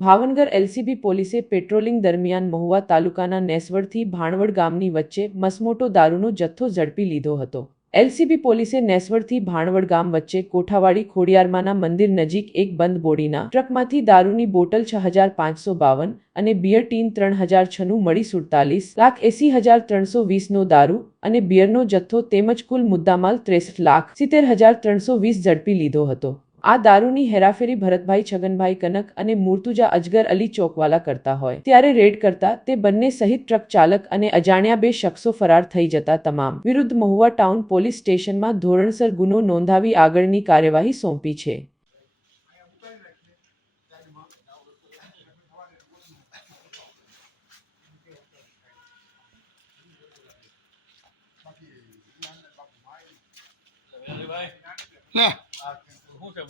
Bhavnagar LCB પોલીસે patrolling દરમિયાન મહુવા તાલુકાના નેસવડથી ભાણવડ ગામની વચ્ચે મસમોટો દારૂનો જથ્થો ઝડપી લીધો હતો. એલસીબી પોલીસે નેસવડથી ભાણવડ ગામ વચ્ચે કોઠાવાડી ખોડિયારમાંના મંદિર નજીક એક બંધ બોડીના ટ્રકમાંથી દારૂની બોટલ છ હજાર પાંચસો બાવન અને બિયર ટીન ત્રણ હજાર છનું મળી સુડતાલીસ લાખ એસી હજાર ત્રણસો વીસનો દારૂ અને બિયરનો જથ્થો તેમજ કુલ મુદ્દામાલ ત્રેસઠ લાખ સિત્તેર હજાર ત્રણસો વીસ ઝડપી લીધો હતો. આ દારૂની હેરાફેરી ભરતભાઈ, છગનભાઈ કનક અને મૂર્તુજા અજગર અલી ચોકવાલા કરતા હોય. ત્યારે રેડ કરતા તે બંને સહિત ટ્રક ચાલક અને અજાણ્યા બે શખ્સો ફરાર થઈ જતા તમામ. વિરુદ્ધ મહુવા ટાઉન પોલીસ સ્ટેશનમાં ધોરણસર ગુનો નોંધાવી આગળની કાર્યવાહી સોંપી છે. લે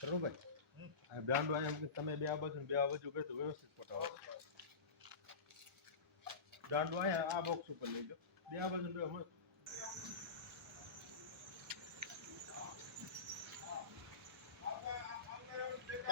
તરુણભાઈ આ બ્રાન્ડ વાય એમ કે તમે બે આ બાજુ બે આ બાજુ ગયો તો વ્યવસ્થિત પટાવો બ્રાન્ડ વાય આ બોક્સ ઉપર લઈ લો. બે આ બાજુ બે